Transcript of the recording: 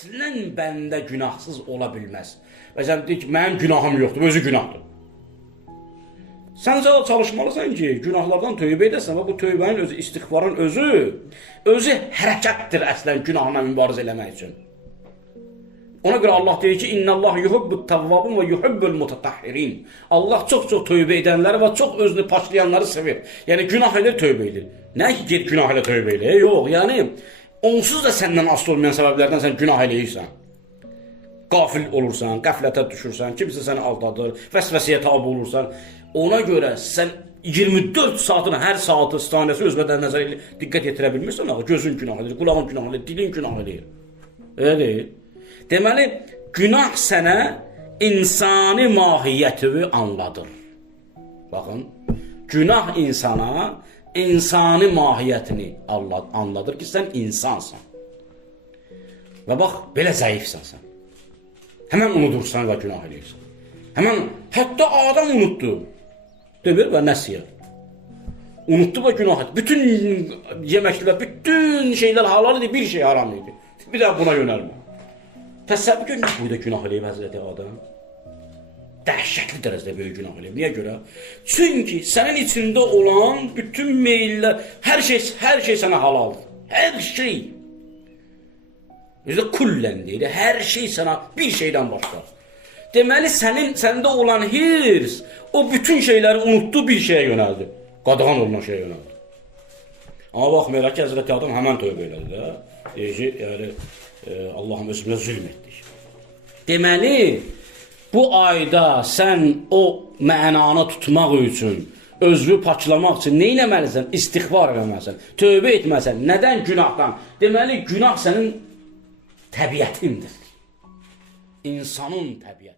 əslən bəndə günahsız ola bilməz. Məsələn, deyir ki, mənim günahım yoxdur, özü günahdır. Sən çalışmalısan ki, günahlardan tövbə edəsən və bu tövbənin özü, istiğfarın özü hərəkətdir əslən günahla mübarizə eləmək üçün. Ona görə Allah deyir ki, İnnəllah yuhibbut tavvabun və yuhibbul mutatahhirin. Allah çox-çox tövbə edənləri və çox özünü paklayanları sevir. Yəni günah edir, tövbə edir. Nə ki, get günah ilə tövbə elə? Yox, yəni onsuz da səndən asılı olmayan səbəblərdən sən günah eləyirsən. Qafil olursan, qəflətə düşürsən, kimsə səni aldadır, vəsvəsiyə tabi olursan. Ona görə sən 24 saatın hər saatı, saniyəsi öz bədəninə nəzər elə diqqət yetirə bilmirsən, gözün günah edir, qulağın günah edir, dilin günah edir. Elə deyil. Deməli, günah sənə insani mahiyyətivi anladır. Baxın, günah insana insani mahiyyətini anladır ki, sən insansan. Və bax, belə zəifsən sən. Həmən unudursan və günah edirsən. Həmən, hətta adam unutdu. Demir və nəsiyə. Unutdu və günah etdi. Bütün yeməklər, bütün şeylər halal idi, bir şey haram idi. Bir daha buna yönəlmə. Təsəvvür gör, nə boyda günah eləyib Həzrəti Adam? Dəhşətli dərəcədə böyük günah eləyib. Niyə görə? Çünki sənin içində olan bütün meyillər, hər şey sənə halaldır. Hər şey. Bizdə kullən deyil, hər şey sənə bir şeydən başlar. Deməli, səndə olan hirs, o bütün şeyləri unutdu, bir şeyə yönəldi. Qadağan olunan şeyə yönəldi. Amma baxmayaraq ki, Həzrəti Adam həmən tövbə elədi də. Deyir ki, yəni, Allah'ın özümüzə zülm etdik. Deməli, bu ayda sən o mənanı tutmaq üçün, özünü paklamaq üçün nə eləməlisən? İstiğfar eləməlisən, tövbə etməlisən. Nədən? Günahdan. Deməli, günah sənin təbiətindir. İnsanın təbiətidir.